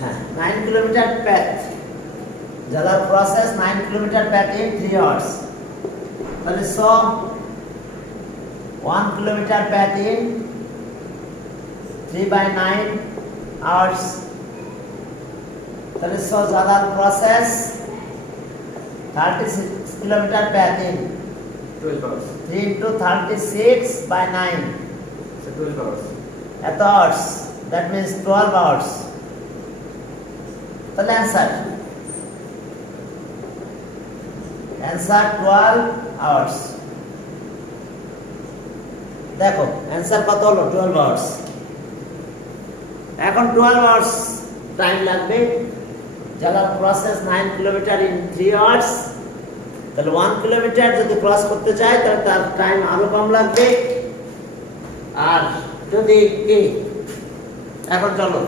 9 kilometer path. Jala process 9 kilometer path in 3 hours. তাহলে so 1 kilometer path in 3 by 9 hours. তাহলে so Jala process 36 kilometer path in 12 hours. 3 into 36 by 9. So 12 hours. At hours. That means 12 hours. তাহলে answer 12 hours. দেখো answer কত হলো 12 hours. এখন 12 hours টাইম লাগবে যারা প্রসেস 9 কিলোমিটার ইন 3 hours, তাহলে 1 কিলোমিটার যদি ক্রস করতে চায় তাহলে তার টাইম আরো কম লাগবে। আর যদি কি এখন চলো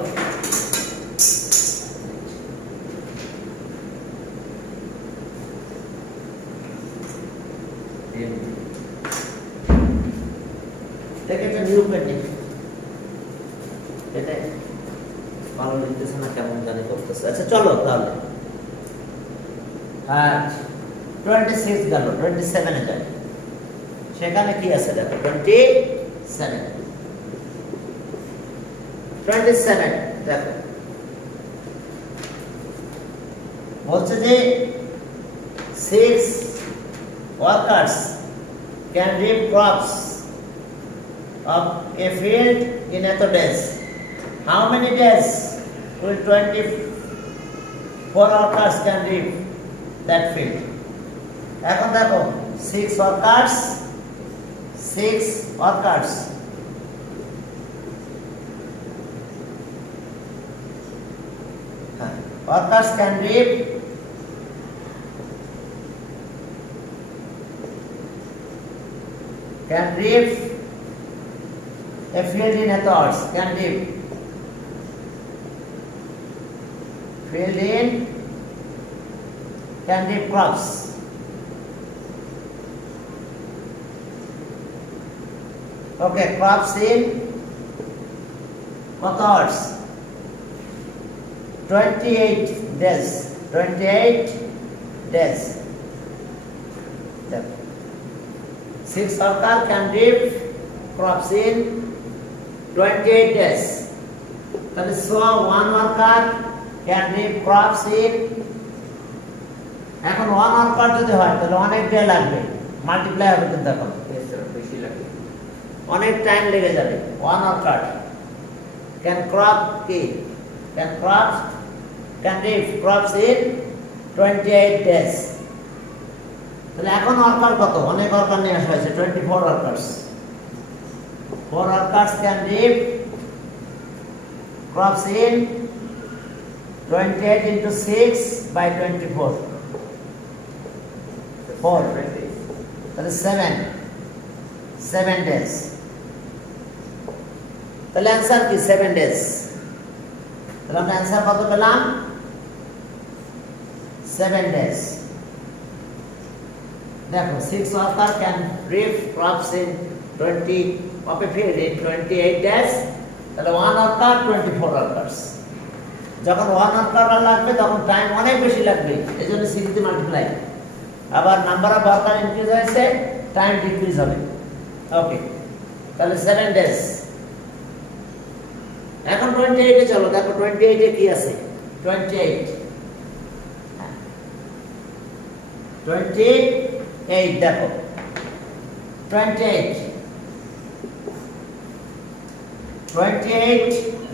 দেখে একটা নিউ পেন্টিং এটা ভালো লিখতেছে না কেমন জানি করতেছে। আচ্ছা চলো তাহলে 26 গেল 27 এ যাই। সেখানে কি আছে দেখো 27 দেখো বলছে যে 6 workers can reap crops of a field in a days. How many days will 24 workers can reap that field? এখন দেখো 6 workers workers can reap a field in acres. Can reap crops. Okay, crops in what hours? 28 days. 6 workers can reap crops in 28 days. That is so 1 worker can reap crops in, এখন 1 worker যদি হয় তাহলে অনেক ডে লাগবে, মাল্টিপ্লাই হবে কিন্তু এখন বেশি লাগবে, অনেক টাইম লেগে যাবে। 1 worker can reap crops in 28 days. তাহলে এখন ওয়ার্কার কত? অনেক ওয়ার্কার নিয়ে আসা হয়েছে 24 workers. 4 workers can reap crops in 28 into 6 by 24. 4 তাহলে 7 days. তাহলে आंसर কি 7 days. তাহলে আমরা आंसर কত পেলাম? 7 days. দেখো 6 worker can reap crops in 20 of a field in 28 days. তাহলে 1 worker 24 workers. যখন 1 worker লাগবে তখন টাইম অনেক বেশি লাগবে, এজন্য 6 দিয়ে মাল্টিপ্লাই। আবার নাম্বার অফ ওয়ার্কার ইনক্রিজ হয়েছে, টাইম ডিক্রিজ হবে। ওকে, তাহলে 7 days। এখন 28 এ চলো, দেখো 28 এ কি আছে? 28 দেখো 28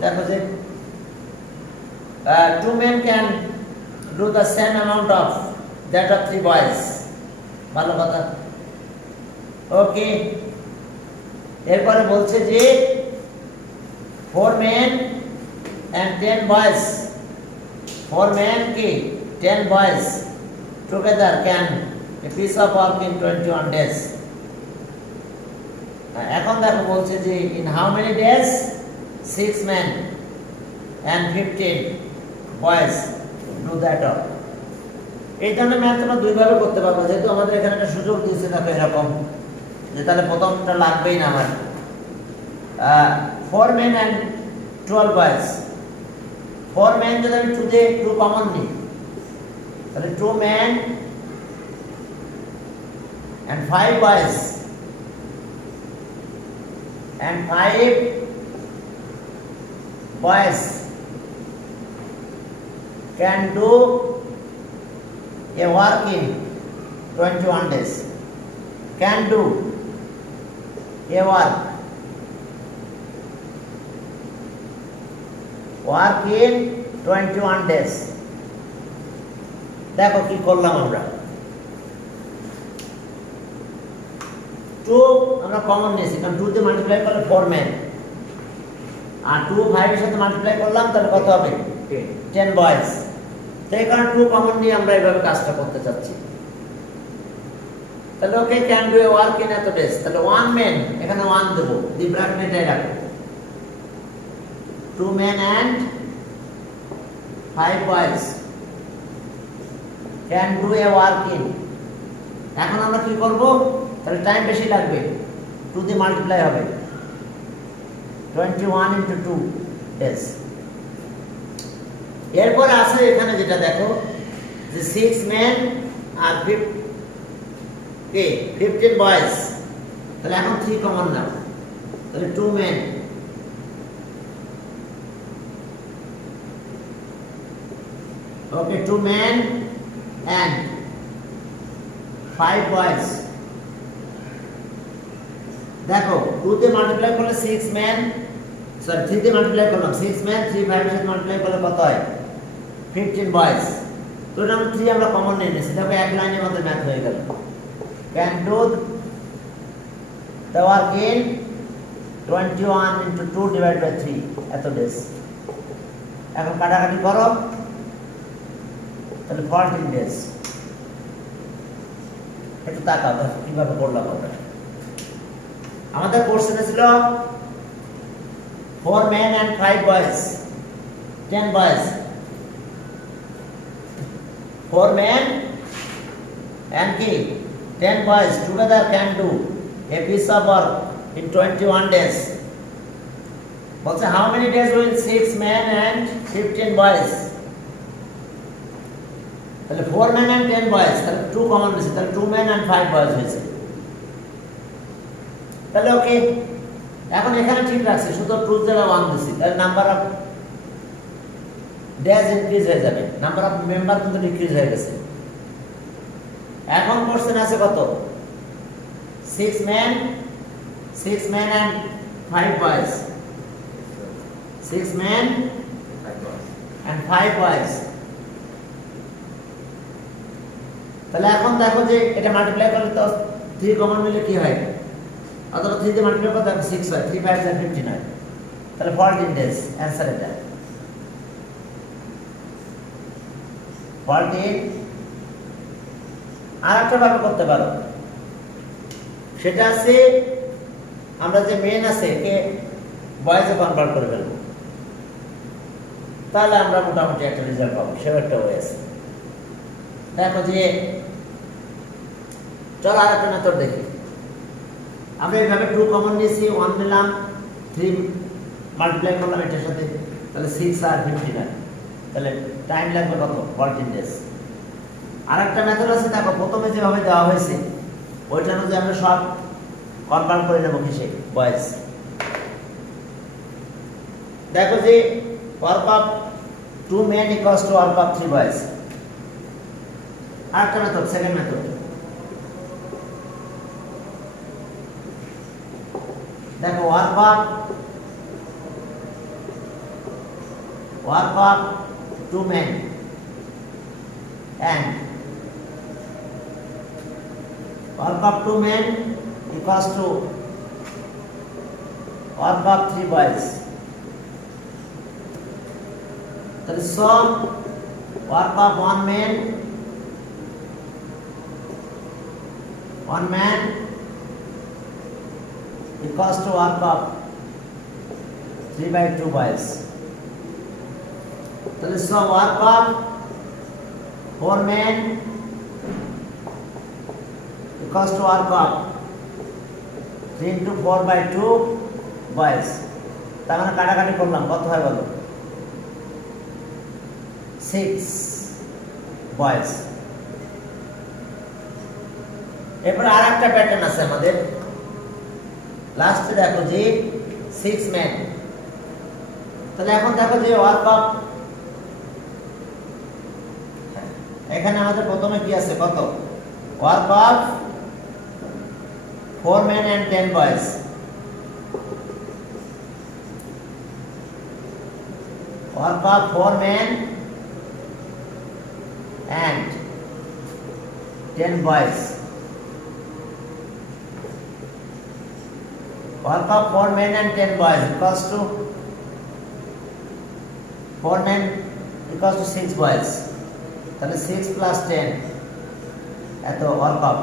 দেখো যে 2 men can do the same amount of that of 3 boys. ভালো কথা। ওকে, এরপরে বলছে যে 4 men and 10 boys, 4 men কি 10 boys together can a piece of work in 21 days. এখন দেখো বলছে যে in how many days 6 men and 15 boys do that work. এই ধরনের ম্যাথ তোমরা দুই ভাবে করতে পারবে, যেহেতু আমাদের এখানে একটা সুযোগ দিয়েছে দেখো এরকম যে তাহলে প্রথমটা লাগবেই না আমার। 4 men and 12 boys, 4 men যদি আমি 2 দিয়ে 2 কমন নিই তাহলে 2 men and 5 boys and 5 boys can do a work in 21 days. Can do a work in 21 days. দেখো কি করলাম আমরা 2 আমরা কমন নিয়েছি কারণ 2 দিয়ে মাল্টিপ্লাই করলে 4 men আর 2 5 এর সাথে মাল্টিপ্লাই করলাম তাহলে কত হবে 10 boys। তো এই কারণে 2 কমন নিয়ে আমরা এইভাবে কাজটা করতে চাচ্ছি। তাহলে okay can do a work in এত ডেজ, তাহলে 1 men এখানে 1 দেব, দি ব্র্যাকেটে রাখো 2 men and 5 boys can do a work in। এখন আমরা কি করব, তাহলে টাইম বেশি লাগবে, 2 দিয়ে মাল্টিপ্লাই হবে 21 into 2 days। এরপর আছে এখানে যেটা দেখো যে 6 men আর 15 boys, তাহলে এখন 3 কমন নাও, তাহলে 2 men okay 2 men and 5 boys। দেখো 2 দিয়ে মাল্টিপ্লাই করলে 6 men, সরি 3 দিয়ে মাল্টিপ্লাই করলাম 6 men, 3 5 এর সাথে মাল্টিপ্লাই করলে কত হয় 15 boys। তো এটা আমরা 3 আমরা কমন নিয়ে নিয়েছি, দেখো এক লাইনের মধ্যে ম্যাথ হয়ে গেল। can do the work in 21 into 2 divided by 3 এত ডেজ। এখন কাটাকাটি করো, তাহলে 14 days। একটু তাকাও দেখো কিভাবে করলাম আমরা। আমাদের কোশ্চেনে ছিল 4 men and 5 boys 10 boys, 4 men and 10 boys together can do a piece of work in 21 days। বলছে how many days will 6 men and 15 boys, তাহলে 4 men and 10 boys, তাহলে 2 কমন হয়েছে, তাহলে 2 men and 5 boys হয়েছে। তাহলে ওকে এখন এখানে ঠিক রাখছি, শুধু 2 জায়গায় 1 দিছি, তাহলে নাম্বার অফ ডেজ ইনক্রিজ হয়ে যাবে, নাম্বার অফ মেম্বার কিন্তু ডিক্রিজ হয়ে গেছে। এখন কোশ্চেন আছে কত 6 men and 5 boys, 6 men and 5 boys। তাহলে এখন দেখো যে এটা মাল্টিপ্লাই করলে তো 3 কমন নিলে কি হয়, অথবা 3 দিয়ে মাল্টিপ্লাই করলে দেখো 6 হয়, 3 5 15 হয়, তাহলে 14 days অ্যানসার এটা 14। আর একটা ভাবে করতে পারো, সেটা আছে আমরা যে মেন আছে কে বয়েজে কনভার্ট করে ফেলবো, তাহলে আমরা মোটামুটি একটা রেজাল্ট পাবো, সেও একটা ওয়ে আছে। দেখো যে চলো আর একটা মেথড দেখি। আমরা এইভাবে 2 কমন নিয়েছি, 1 নিলাম, 3 মাল্টিপ্লাই করলাম এটার সাথে, তাহলে 6 আর 15 হয়, তাহলে টাইম লাগবে কত 14 days। আর একটা মেথড আছে, দেখো প্রথমে যেভাবে দেওয়া হয়েছে ওইটা অনুযায়ী আমরা সব কনভার্ট করে নেব কিসে বয়েজ। দেখো যে work of 2 men equals to work of 3 boys। আর একটা মেথড, সেকেন্ড মেথড, দেখো work of 2 men and work of 2 men equals to work of 3 boys। তাহলে সব work of 1 man equals to work of 3 by 2 boys। তাহলে সব work of 4 men equals to work of 3 into 4 by 2 boys। তার মানে কাটাকাটি করলাম কত হয় বলো 6 বয়েজ। এরপর আর একটা প্যাটার্ন আছে আমাদের, লাস্টে দেখো যে 6 men। তাহলে এখন দেখো যে ওয়ার্ক অফ, এখানে আমাদের প্রথমে কি আছে, কত work of 4 men and 10 boys। Work of 4 men and 10 boys। Work of 4 men and 10 boys equals to 4 men equals to 6 boys। তাহলে 6 plus 10 এত work of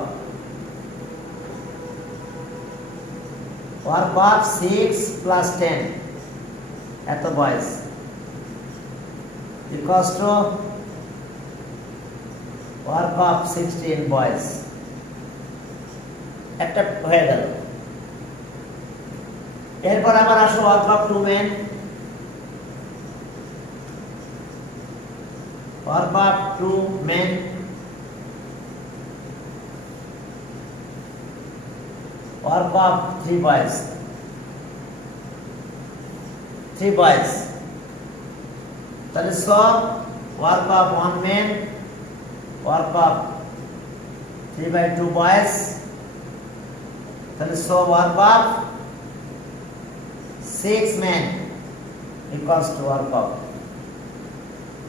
6 plus 10 এত boys equals to work of 16 boys। একটা হয়ে গেল। এরপর আবার আসো work of 2 men, work of 2 men work of 3 boys, 3 boys। তাহলে সব work of 1 man, work of 3/2 boys। তাহলে সব work of 6 men equals to work of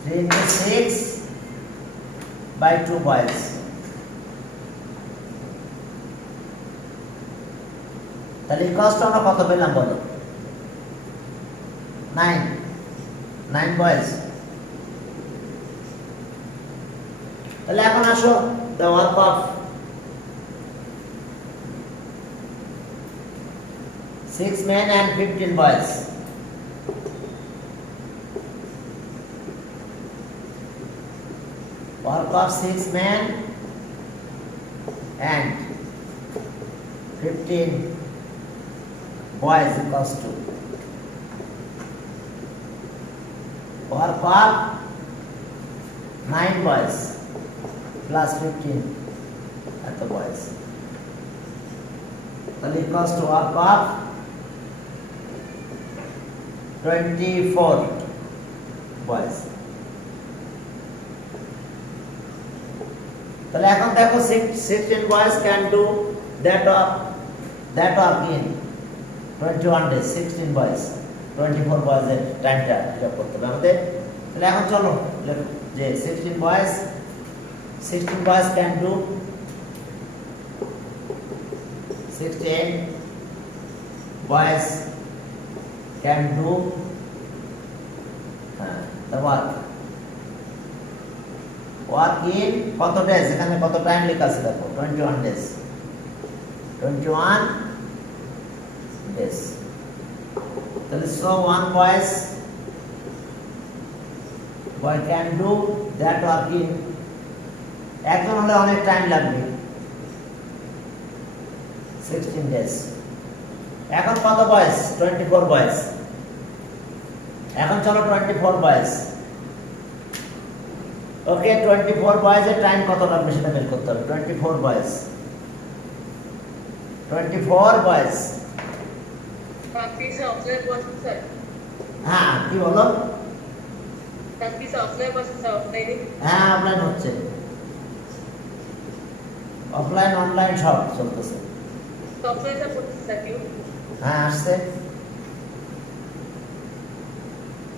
3 into 6/2 boys। তাহলে equals to আমরা কত পেলাম বলো, 9 boys। তাহলে এখন আসো the work of 6 men and 15 boys। Work of 6 men and 15 boys equals to work of 9 boys plus 15 at the boys। তাহলে equals to work of 24 boys। তাহলে এখন দেখো 16 boys can do that work in 21 days। 16 boys 24 boys এর টাইমটা হিসাব করতে হবে আমাদের। তাহলে এখন চলো যে 16 boys can do 16 boys can do the work in কত ডেজ, এখানে কত টাইম লেখা আছে দেখো 21 days, 21 days। তাহলে so 1 boy can do that work in, একজন হলে অনেক টাইম লাগবে 16 days। এখন কত বয়স, 24 বয়স। এখন চলো 24 বয়স। ওকে 24 বয়সের টাইম কত লাগবে সেটা বের করতে হবে। 24 বয়স 24 বয়স হ্যাঁ কি বলো, হ্যাঁ অফলাইন হচ্ছে, অফলাইন অনলাইন সব চলতেছে। হ্যাঁ আসছে,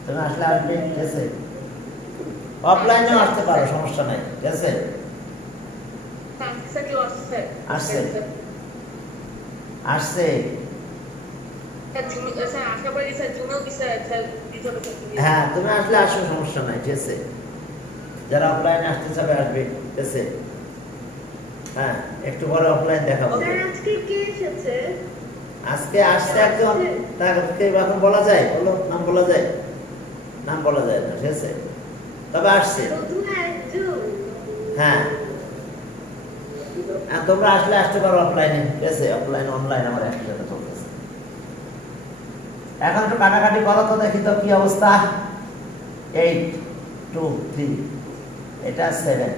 তুমি আসলে আসবে, ঠিক আছে। অফলাইনেও আসতে পারো, সমস্যা নাই, ঠিক আছে। আসছে আসছে হ্যাঁ তুমি আসলে আসো, সমস্যা নাই, ঠিক আছে। যারা অফলাইনে আসতে চাবে আসবে, ঠিক আছে। হ্যাঁ একটু পরে অফলাইন দেখাবো। আজকে আসছে একজন, তাকে এখন বলা যায়, বলো নাম বলা যায়, নাম বলা যায় না, ঠিক আছে, তবে আসছে। হ্যাঁ তোমরা আসলে আসতে পারো অফলাইনে, ঠিক আছে। অফলাইন অনলাইন আমার একসাথে চলতেছে। এখন একটু কাটাকাটি করো তো, দেখি তো কি অবস্থা। 8 2 3 এটা 7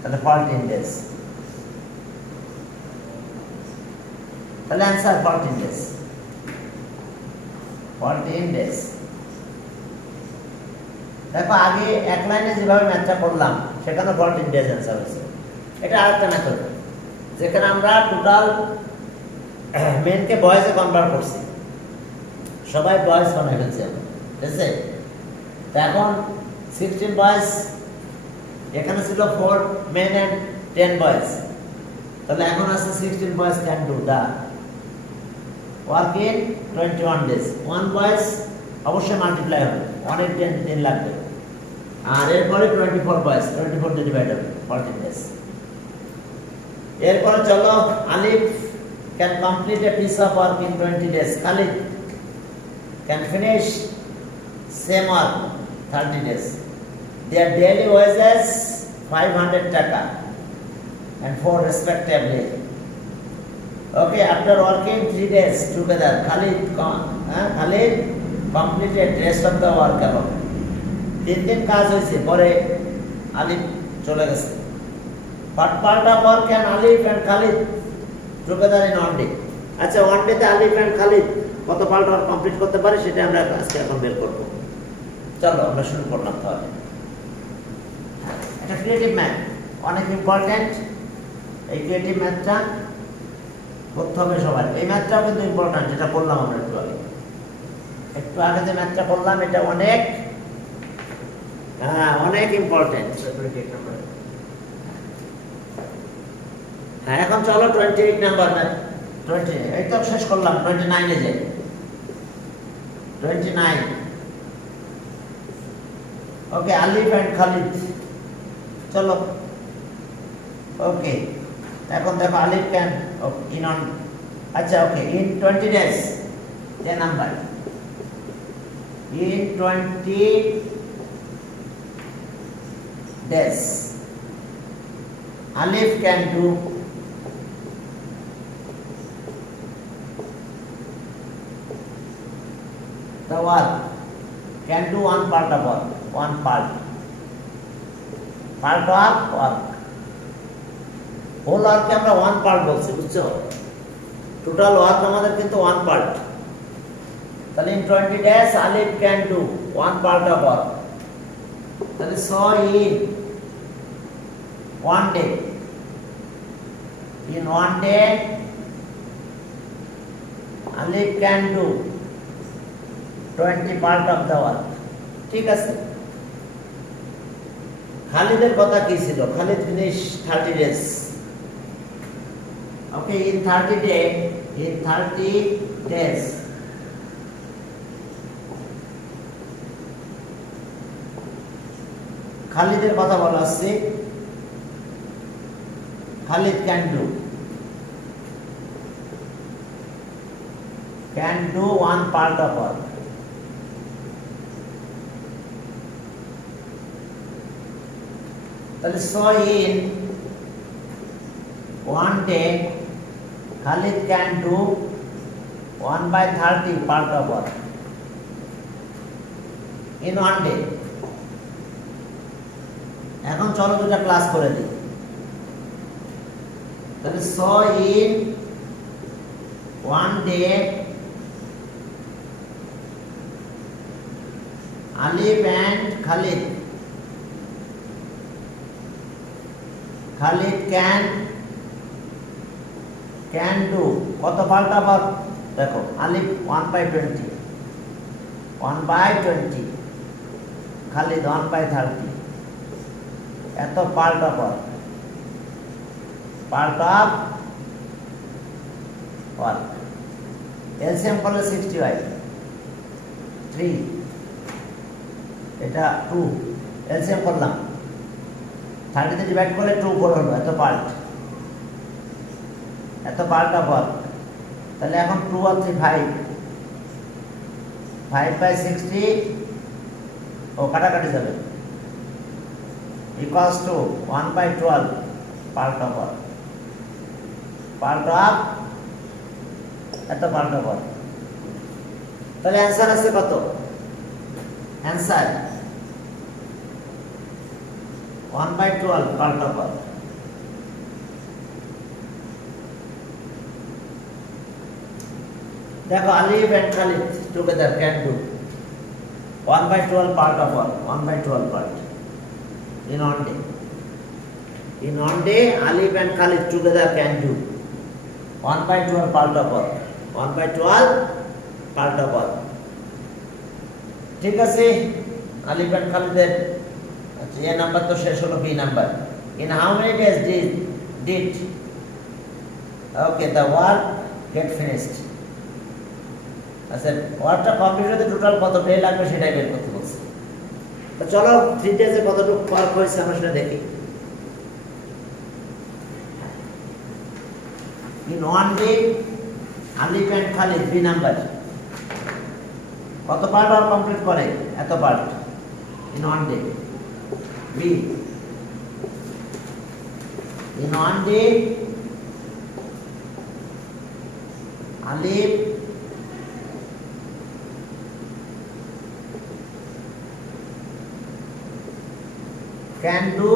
তাহলে 14 days তাহলে आंसर 14 days 14 days দেখো আগে এক লাইনে যেভাবে ম্যাথটা করলাম সেখানে 14 days आंसर হয়েছে এটা আরেকটা মেথড যেখানে আমরা টোটাল মেনকে বয়েজে কনভার্ট করছি সবাই বয়েজ বানাই ফেলছে ঠিক আছে তো এখন 16 বয়েজ এখানে ছিল 4 মেন এন্ড 10 বয়েজ তাহলে এখন আছে 16 boys can do the work in 21 days one boys অবশ্যই মাল্টিপ্লাই হবে 1 এর 10 দিন লাগবে আর এরপরে 24 বয়েজ 24 দিয়ে ডিভাইড হবে 14 ডেজ এরপরে চলো আলিফ can complete a piece of work in 20 days. Khalid can finish same work 30 days. Their daily wages 500 taka and 4 respectively. Okay, after working 3 days together, Khalid completed rest of the work alone. 3 দিন কাজ হয়েছে পরে আলিফ চলে গেছে What part of work can Alif and Khalid together in one day? আচ্ছা one day তে আলিফ এন্ড খালিদ কত part work complete করতে পারে সেটা আমরা আজকে এখন বের করব চলো আমরা শুরু করলাম তাহলে এটা ক্রিয়েটিভ ম্যাথ অনেক ইম্পর্টেন্ট এই ক্রিয়েটিভ ম্যাথটা করতে হবে সবার এই ম্যাথটাও কিন্তু ইম্পর্টেন্ট যেটা করলাম আমরা একটু আগে যে ম্যাথটা করলাম এটা অনেক অনেক ইম্পর্টেন্ট হ্যাঁ এখন চলো 28 নাম্বার ম্যাথ 20 এই তো শেষ করলাম 29 এ যাই 29 ওকে আলিফ এন্ড খালিদ চলো ওকে এখন দেখো আলিফ ক্যান ইন অন আচ্ছা ওকে ইন 20 ডেজ 10 number in 20 days Alif can do the work can do one part of work of work whole work কে আমরা one part বলছি বুঝছো টোটাল ওয়ার্ক আমাদের কিন্তু one part তাহলে in 20 days Alif can do one part of work তাহলে so in one day in one day Alif can do 20 part of the work ঠিক আছে খালিদের কথা কি ছিল খালিদ finish 30 days okay in 30 days খালিদের কথা বলা আছে Khalid can do one part of work তাহলে so in one day Khalid can do 1/30 part of work in one day এখন চলো দুটো ক্লাস করে দিই তাহলে so in one day Alif and Khalid can do কত পার্ট আবার দেখো আলিফ 1/20 খালিদ 1/30 এত পার্ট অফ ওয়ার্ক এলসিএম করলে 60 হয় 3 এটা 2 এলসিএম করলাম 30 তে ডিভাইড করলে 2 করে হলো এত পার্ট অফ ওয়ার্ক তাহলে এখন 2 আর 3 5/60 ও কাটাকাটি যাবে equals to 1/12 part of work এত পার্ট অফ ওয়ার্ক তাহলে অ্যানসার আছে কত অ্যানসার 1/12 পাল্টা পদ। দেখো আলিফ and Khalid together can do 1/12 part of all, 1/12 part in one day. In one day, Alif and Khalid together can do 1/12 part of all, 1/12 part of all. ঠিক আছে, আলিফ and Khalid-এর আচ্ছা এ নাম্বার তো শেষ হলো, B number. In how many days did okay the work get finished? আচ্ছা ওয়ার্কটা কমপ্লিট হতে টোটাল কত ডে লাগবে সেটাই বের করতে বলছে। তো চলো 3 ডেজে কতটুকু ওয়ার্ক হয়েছে আমরা সেটা দেখি। In one day, Alif and Khalid, B number, কত পার্ট ওয়ার্ক কমপ্লিট করে? এত part in one day. B, in one day, Alif can do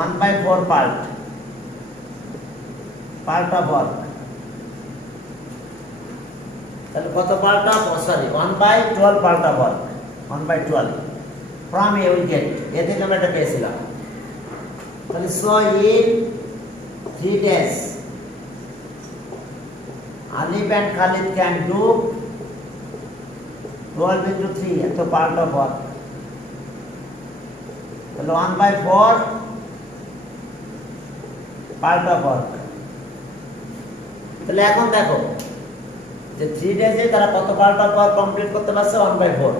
1/4 part of work. তাহলে কত part of, sorry 1/12 part of work, 1/12 from A will get, A থেকে আমরা এটা পেয়েছিলাম। তাহলে so in 3 days Alif and Khalid can do 12 into 3 এত part of work. তাহলে 1/4 part of work. তাহলে এখন দেখো যে 3 ডেজে তারা কত পার্ট অফ ওয়ার্ক কমপ্লিট করতে পারছে? 1/4।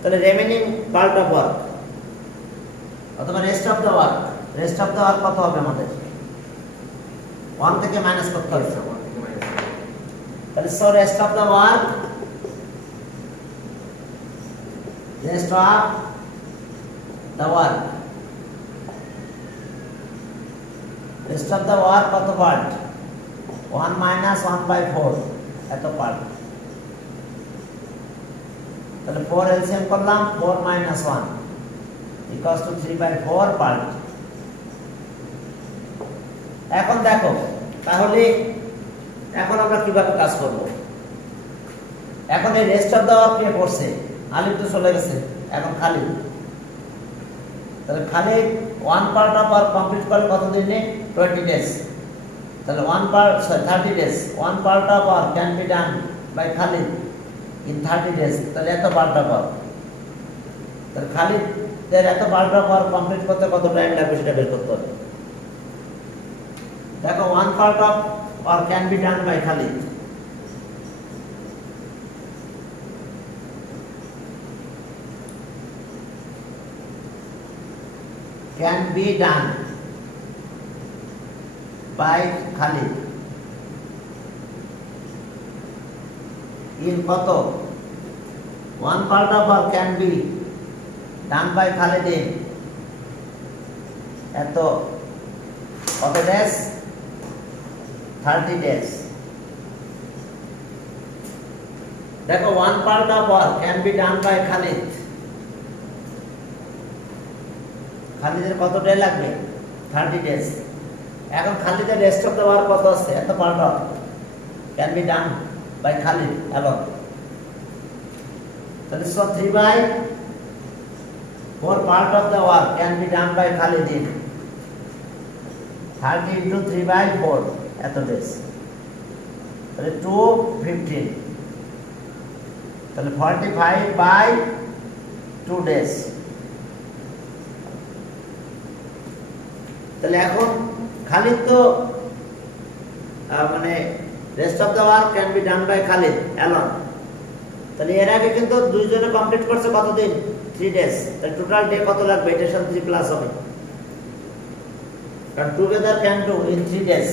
তাহলে রিমেইনিং পার্ট অফ ওয়ার্ক অথবা rest of the work, rest of the work কত হবে আমাদের? 1 থেকে মাইনাস করতে হবে। তাহলে so rest of the work, rest of the work, rest of the work কত পার্ট? 1 minus 1/4 এত পার্ট। তাহলে 4 এলসিএম করলাম, 4 minus 1 equals to 3/4 পার্ট। এখন দেখো তাহলে এখন আমরা কিভাবে কাজ করব? এখন এই রেস্ট অফ দ্য ওয়ার্ক কে করছে? আলিফ তো চলে গেছে, এখন খালিদ। তাহলে খালিদ 1 পার্ট অফ ওয়ার্ক কমপ্লিট করে কত দিনে? 20 ডেজ। তাহলে 30 days, 1 part of work can be done by Khalid in 30 days. তাহলে এত পার্ট অফ ওয়ার্ক। তাহলে খালিদের এত পার্ট অফ ওয়ার্ক কমপ্লিট করতে কত টাইম লাগবে সেটা বের করতে হবে। দেখো 1 part of work can be done by Khalid, can be done by Khalid in কত? 1 part of work can be done by Khalid in এত কত ডেজ? 30 days. দেখো 1 part of work can be done by Khalid, খালিদের কত ডে লাগবে? 30 days. এখন খালিদের rest of the work কত আছে? এত part of can be done by Khalid alone. তাহলে so 3/4 part of the work can be done by Khalid in 30 into 3/4 এত ডেজ। তাহলে 215, তাহলে 45/2 ডেজ। তাহলে এখন খালিদ তো মানে rest of the work can be done by Khalid alone. তাহলে এর আগে কিন্তু দুইজনে কমপ্লিট করছে কতদিন? 3 ডেজ। তাহলে টোটাল ডে কত লাগবে? এটার সাথে 3 প্লাস হবে, কারণ together can do in 3 days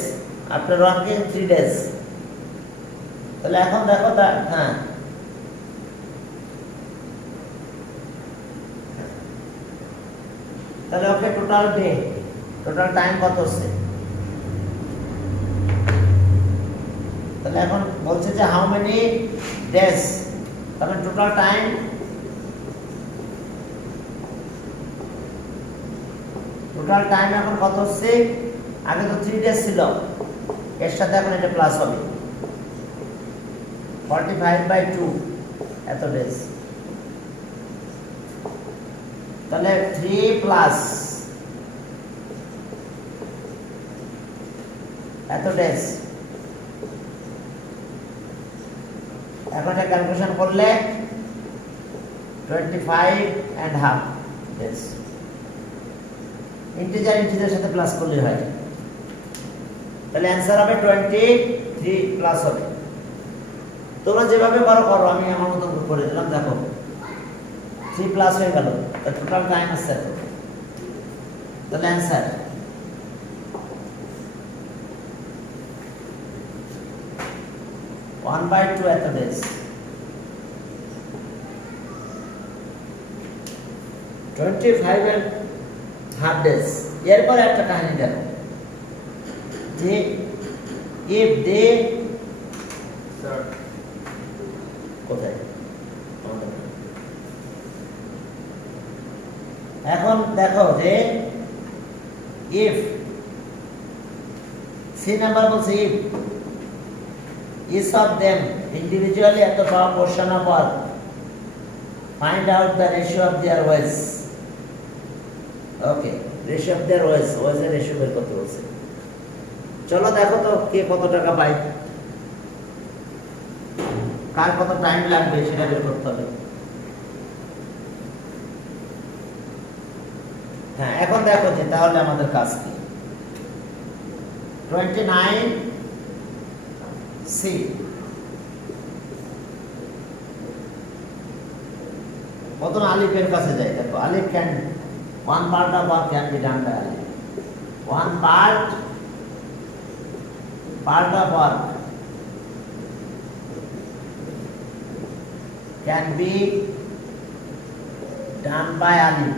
after working 3 ডেজ। তাহলে এখন দেখো হ্যাঁ তাহলে okay total day, total time কত হচ্ছে? তাহলে এখন বলছে যে হাউ মেনি ডেজ, তাহলে টোটাল টাইম টোটাল টাইম এখন কত হচ্ছে? আগে তো 3 ডেজ ছিল, এর সাথে এখন এটা প্লাস হবে 45/2 এত ডেজ। তাহলে 3 প্লাস এত ডেজ, এখন এটা ক্যালকুলেশন করলে 25.5 ডেজ। ইন্টিজার সাথে প্লাস করলে হয়, তাহলে অ্যান্সার হবে 23 প্লাস হবে। তোমরা যেভাবে করো করো, আমি আমার মতো করে দিলাম। দেখো 3 প্লাস হয়ে গেল, টোটাল টাইম আছে। তাহলে অ্যান্সার 1/2 এত ডেজ। 25.5 ডেজ। এরপরে একটা কাহিনী দেখো যে if they স্যার কোথায়, এখন দেখো যে if সি নাম্বার বলছে if each of them individually at the portion of work find out the ratio of their wages. Okay, ratio of their wages এর রেশিও বের করতে বলছে। চলো দেখো তো কে কত টাকা পায়, কার কত টাইম লাগবে সেটা বের করতে হবে। হ্যাঁ, এখন দেখো যে তাহলে আমাদের কাজ কি। 29C প্রথম আলিফের কাছে যাই। দেখো আলিফ can one part of work can be done by alif. One part of work can be done by alif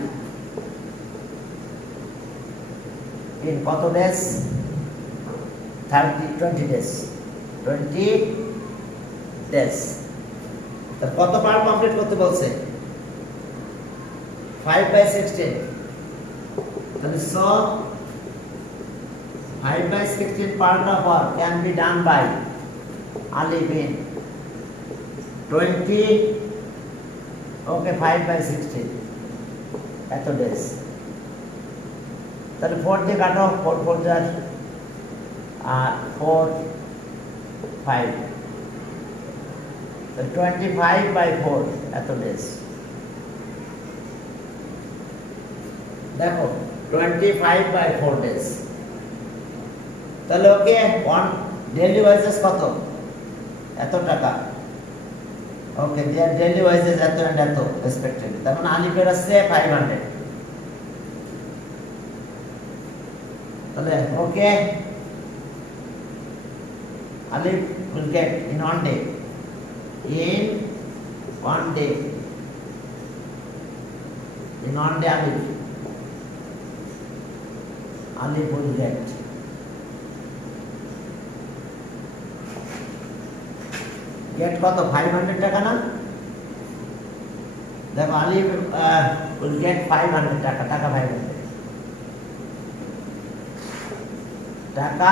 in কত days? 20 days। 20 days। তো কত পার্ট কমপ্লিট করতে বলছে? 5/16। তাহলে so 5/16 part of work can be done by alif in 20, okay, 5/16 এত ডেজ। তাহলে 4 দিয়ে কাটো, 4 4 যার 4 5, 25/4 এত ডেজ। দেখো 25/4 ডেজ। তাহলে ওকে ডেইলি ওয়েজেস কত? এত টাকা। ওকে, দেয়ার ডেইলি ওয়েজেস এত এন্ড এত রেসপেক্টিভলি। তার মানে আলিফের আছে 500। তাহলে ওকে, Alif will get in 1 day. In 1 day. In 1 day Alif will get. Get কত? 500 টাকা না? দেখো Alif will get 500 টাকা। টাকা 500। টাকা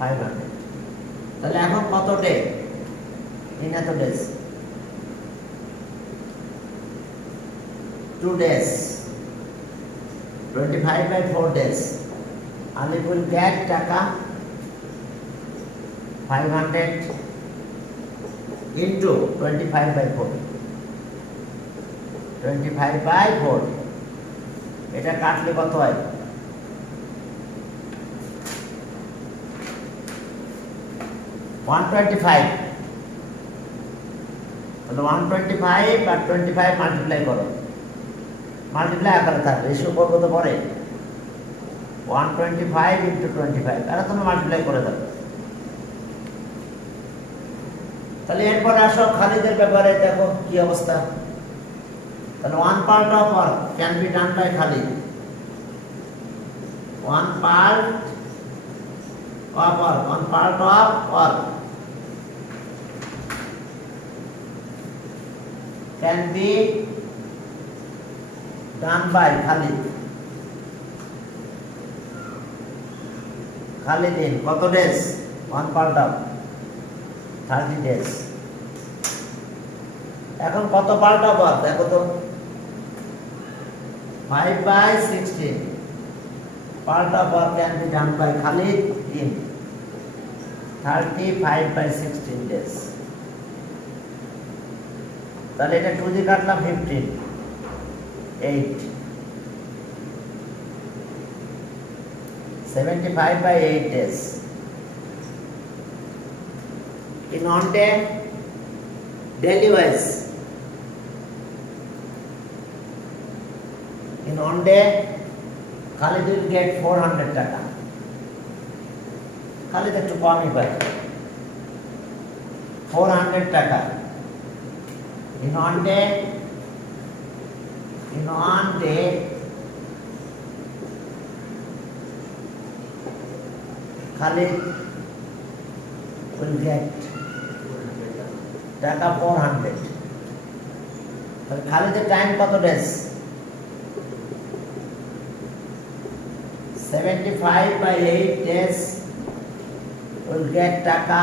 500। তাহলে এখন কত ডে? ইন এত ডেজ। 2 days। 25/4 days। Alif will get টাকা 500 into 25/4। 25/4 এটা কাটলে কত হয়? 125। তাহলে 125 আর 25 মাল্টিপ্লাই করো, মাল্টিপ্লাই আকারে থাকবে, রেশিও করবো তো পরে। 125 into 25, তাহলে তুমি মাল্টিপ্লাই করে দাও। তাহলে এরপরে আসো খালিদের ব্যাপারে, দেখো কি অবস্থা। তাহলে 1 part of work can be done by Khalid। 1 part of work, 1 part of work can be done by Khalid খালি দিন কত ডেজ? 1 পার্ট অফ 30 ডেজ। এখন কত পার্ট অফ ওয়ার্ক দেখো তো, 5/16 part of work can be done by Khalid in 35/16 days. তাহলে এটা 2 দিয়ে কাটলাম 15, 8, 75/8 days. In on day, daily wise, in on day, Khalid will get 400 টাকা। Khalid একটু কমই পায়, 400 টাকা। In one day, Khalid will get টাকা 400। তাহলে খালিদের টাইম কত ডেজ? 75/8 days will get টাকা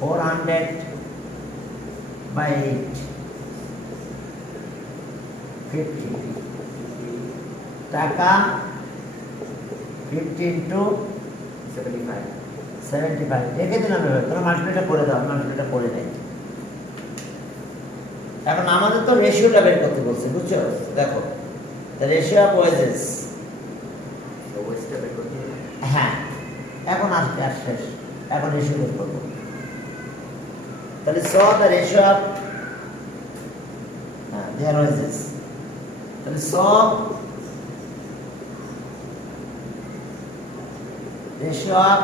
400/8, 50 টাকা 50 into 75 দেখে দিলাম। তোমরা মাল্টিপ্লাইটা করে দাও, মাল্টিপ্লাইটা করে নেই। এখন আমাদের তো রেশিওটা বের করতে বলছে, বুঝছো? দেখো the ratio of wages, হ্যাঁ এখন আসবে, আর শেষ, এখন রেশিও বের করবো। তাহলে so the ratio of their wages, তাহলে so ratio of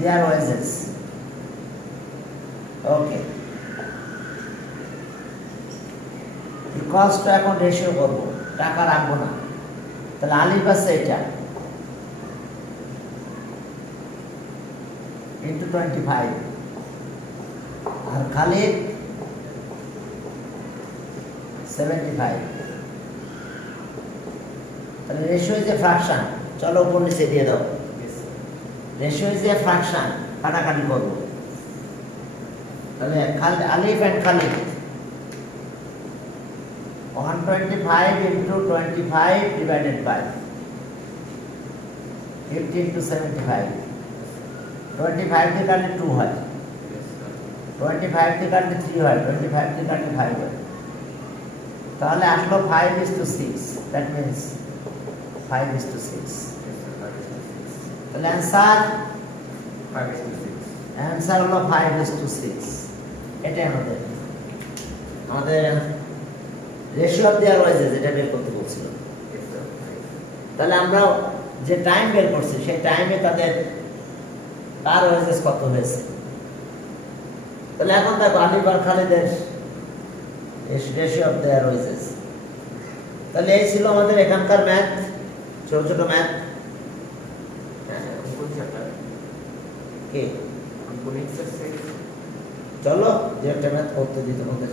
their wages, okay, equals to এখন রেশিও করবো, টাকা রাখবো না। তাহলে আলিফ আছে এটা into 25 আর খালিদ 75। তাহলে রেশিও ইজ এ ফ্র্যাকশন, চলো উপর নিচে দিয়ে দাও। রেশিও ইজ এ ফ্র্যাকশন, কাটাকাটি করবো। তাহলে আলিফ এন্ড খালিদ 125 into 25 divided by 50 into 75, 25 দিয়ে কাটলে 2 হয়, 25 দিয়ে কাটলে 3 হয়, 25 দিয়ে কাটলে 5 হয়। তাহলে আসলো 5:6, দ্যাট মিন্স 5:6। তাহলে অ্যান্সার হলো 5:6। এটাই আমাদের রেশিও অফ দেয়ার ওয়েজেস, এটা বের করতে বলছিল। তাহলে আমরা যে টাইম বের করছি সেই টাইমে তাদের তার ওয়েজেস কত হয়েছে। তাহলে এখন দেখো আলিফ আর খালিদের রেশিও অফ দেয়ার ওয়েজেস। তাহলে এই ছিল আমাদের এখানকার ম্যাথ, ছোট ছোট ম্যাথ। কি চলো যে একটা ম্যাথ করতে দিই তোমাদের।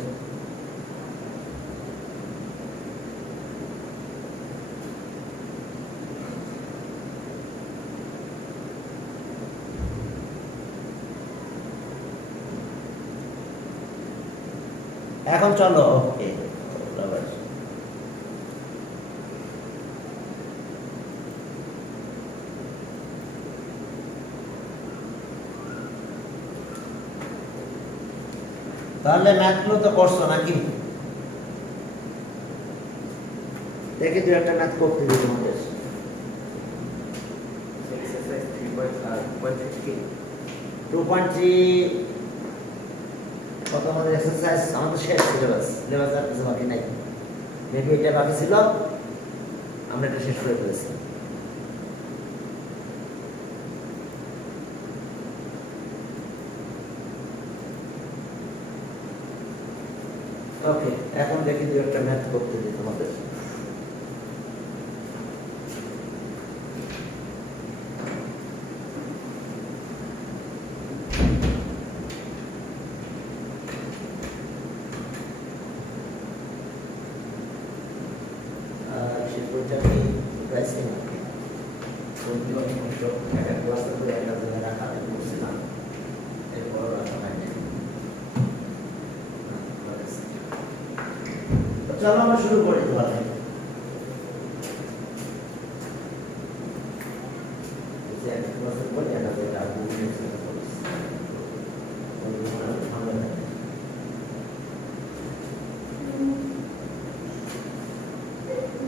এখন চলো, ওকে তাহলে ম্যাথগুলো তো করছো নাকি? দেখি তুই একটা ম্যাথ করতে দিই তোমাদের। 2.3 কত আমাদের এক্সারসাইজ, আমাদের শেষ সিলেবাস আর কিছু বাকি নাই। মেবি এটা বাকি ছিল, আমরা এটা শেষ করে ফেলেছি। ওকে, এখন দেখি দু একটা ম্যাথ করতে দিই তোমাদের। সে বইটা কি প্রাইসিং চলো আমরা শুরু করি তাহলে।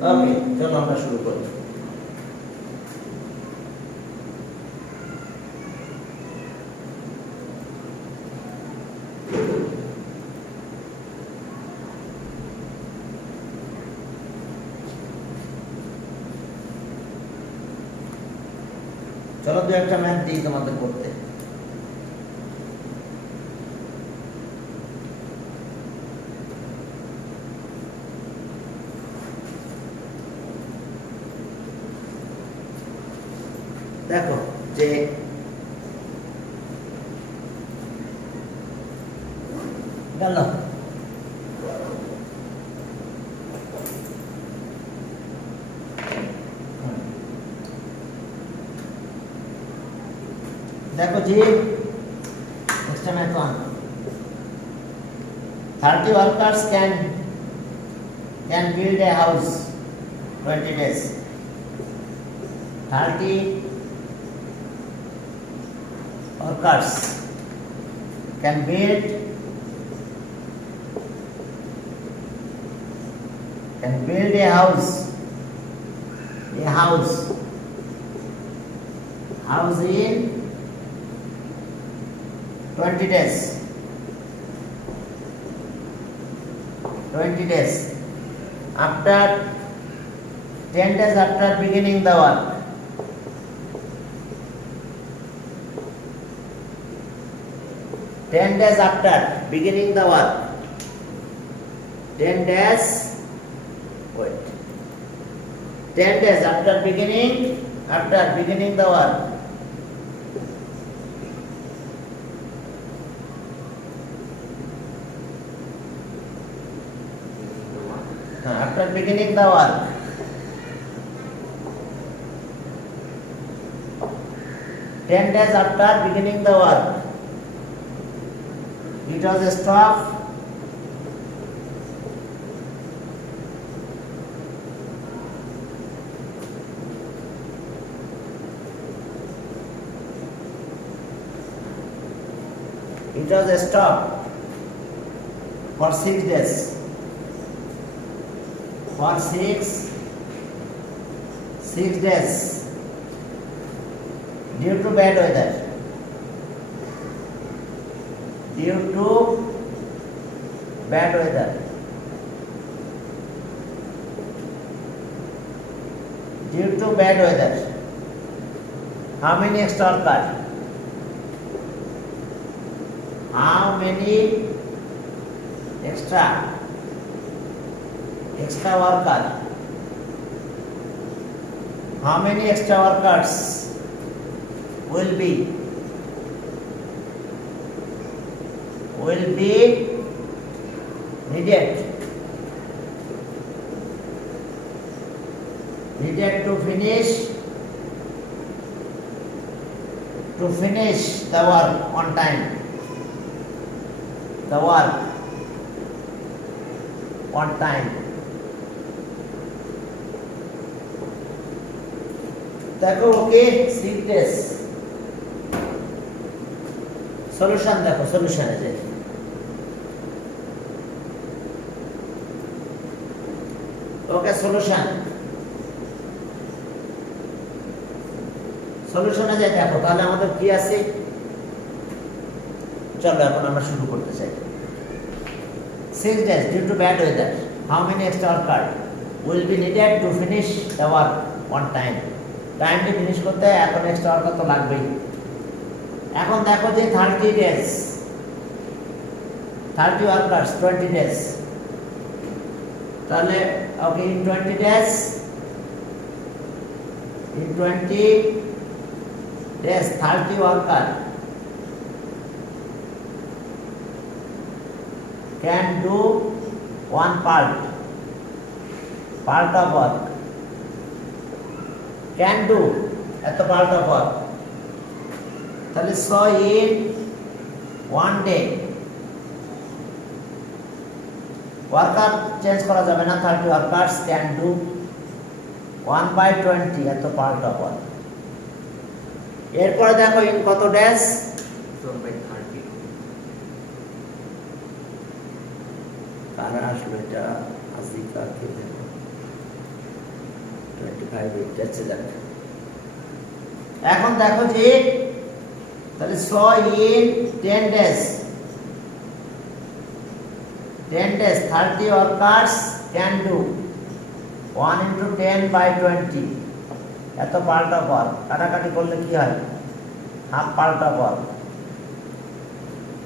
ওকে, চলো আমরা শুরু করি। চলো দু একটা ম্যাথ দিই তোমাদের করতে। দেখো যে গেল देखो जी next time I 30 workers can build a house 20 days. 30 workers can build a house in 20 days. 20 days. After 10 days after beginning the work, ten days after beginning the work, 10 days after beginning the work, after beginning the work, 10 days after beginning the work, it was stopped for 6 days. For 6 days due to bad weather. Due to bad weather. How many extra workers? How many extra workers? How many extra workers will be needed to finish the work on time. देखो ओके 6 days solution देखो सॉल्यूशन है okay solution है देखो তাহলে আমাদের কি আছে চলো এখন আমরা শুরু করতে চাই 6 days due to bad weather how many extra workers will be needed to finish the work on time timely finish করতে এখন এক্সট্রা ওয়ার্কার তো লাগবেই এখন দেখো যে 30 days 30 workers 20 days তাহলে ওকে in 20 days 30 worker can do one part of work can do at the part of work তাহলে so in one day worker change করা যাবে না, 30 ওয়ার্কার্স ক্যান ডু 1/20 এত পার্ট অফ ওয়ার্ক। এরপরে দেখো ইন কত ডেজ, So by 30. কারা আসলে এটা আজিকা কে দেখো 25 যাচ্ছে দেখো। এখন দেখো যে তাহলে 100 ইন 10 ডেজ, 10 days 30 workers can do 1 into 10/20 এত পার্ট অফ ওয়ার্ক। কাটাকাটি করলে কি হয়, হাফ পার্ট অফ ওয়ার্ক।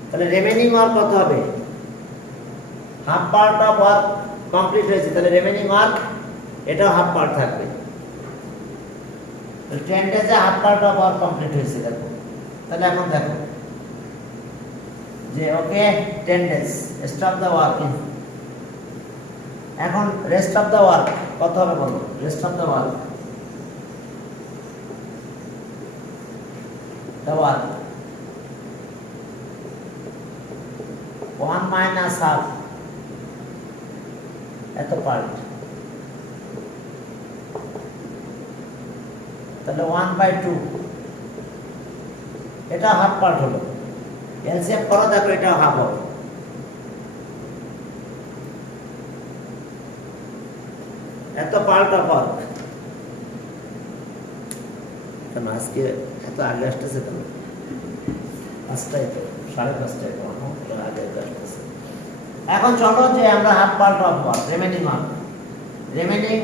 তাহলে রিমেনিং ওয়ার্ক কত হবে, half part of work complete হয়েছে, তাহলে রিমেনিং ওয়ার্ক এটাও হাফ পার্ট থাকবে। 10 ডেজে half part of work complete হয়েছে দেখো। তাহলে এখন দেখো যে okay 10 days rest of the work. এখন রেস্ট অফ দ্য ওয়ার্ক কত হবে বলো, rest of the work work 1 minus half এত পার্ট, তাহলে 1/2 এটা হাফ পার্ট হলো। এলসিএম করো দেখো এটা হাফ হবে, এত পার্ট অফ ওয়ার্ক। কেন আজকে এত আগে আসতেছে কেন, 5টায় তো 5:30টায় তো আগে আসতেছে। এখন চলো যে আমরা half part of work remaining work, remaining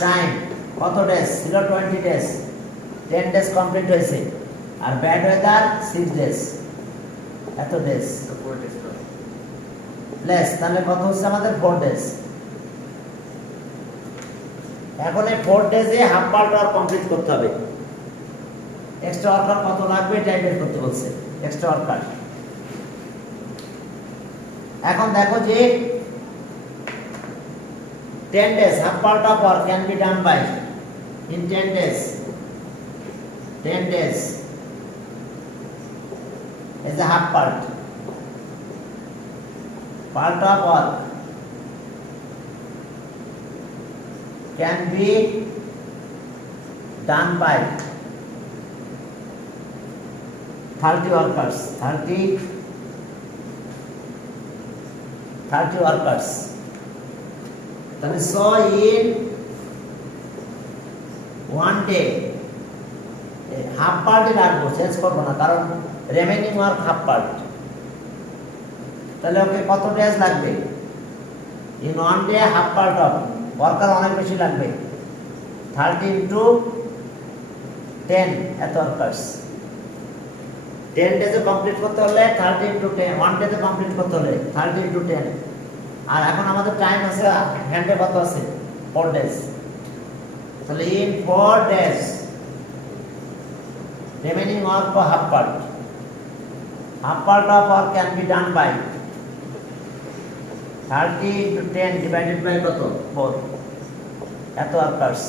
time কত ডেজ ছিল, 20 ডেজ, 10 ডেজ কমপ্লিট হয়েছে। আর ব্যাড ওয়েদার 6 ডেজ এত ডেজ So 4 days. লেস, তাহলে কত হচ্ছে আমাদের 4 ডেজ। এখন এই 4 ডেজে হাফ পার্ট ওয়ার্ক কমপ্লিট করতে হবে। এক্সট্রা ওয়ার্কার কত লাগবে এটাই বের করতে বলছে, এক্সট্রা ওয়ার্কার। এখন দেখো যে 10 days half part of work can be done by in 10 days is a half part of work can be done by 30 workers 30 workers। তাহলে 100 in 1 day হাফ পার্টই রাখবো, চেঞ্জ করবো না, কারণ রিমেনিং ওয়ার্ক হাফ পার্ট। তাহলে ওকে কত ডেজ লাগবে, ইন 1 day half part of worker অনেক বেশি লাগবে, 30 into 10 এত ওয়ার্কার্স। 10 ডেজে কমপ্লিট করতে হলে 30 into 10, 1 ডেতে কমপ্লিট করতে হলে 30 into 10। আর এখন আমাদের টাইম আছে হ্যান্ডে কত আছে, 4 ডেজ। তাহলে in 4 days remaining work for half part of work can be done by 30 into 10 divided by কত, 4 এত ওয়ার্কার্স।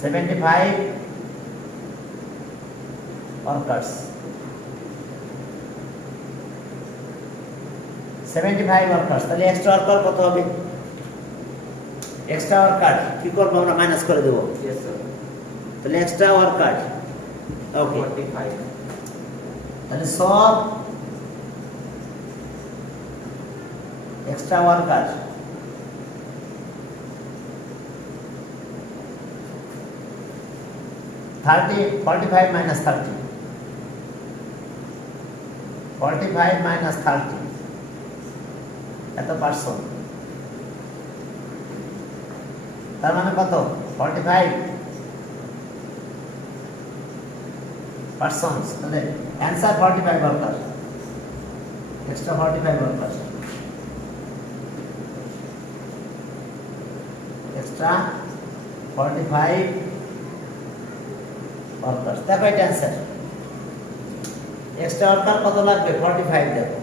75 workers, 75 workers. তাহলে এক্সট্রা ওয়ার্কার কত হবে, এক্সট্রা ওয়ার্কার কি করবো আমরা, মাইনাস করে দেবো। Yes, sir. তাহলে এক্সট্রা ওয়ার্কার ওকে, 45. তাহলে সব এক্সট্রা ওয়ার্কার 45 minus 30 এত পার্সন, তার মানে কত 45 পার্সনস। তাহলে অ্যান্সার 45 ওয়ার্কার, এক্সট্রা 45 ওয়ার্কার, এক্সট্রা 45 ওয়ার্কার্স। দেখো এটা অ্যান্সার, এক্সট্রা ওয়ার্কার কত লাগবে 45। দেখো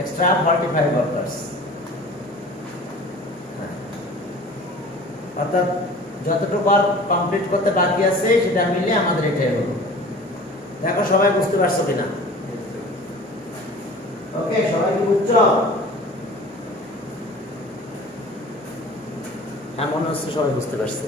extra 45 workers. অর্থাৎ যতটুকু আর কমপ্লিট করতে বাকি আছে সেটা মিলে আমাদের এটাই হলো। দেখো সবাই বুঝতে পারছো কিনা? ওকে, সবাই কি বুঝছো? হ্যাঁ, মনে হচ্ছে সবাই বুঝতে পারছে।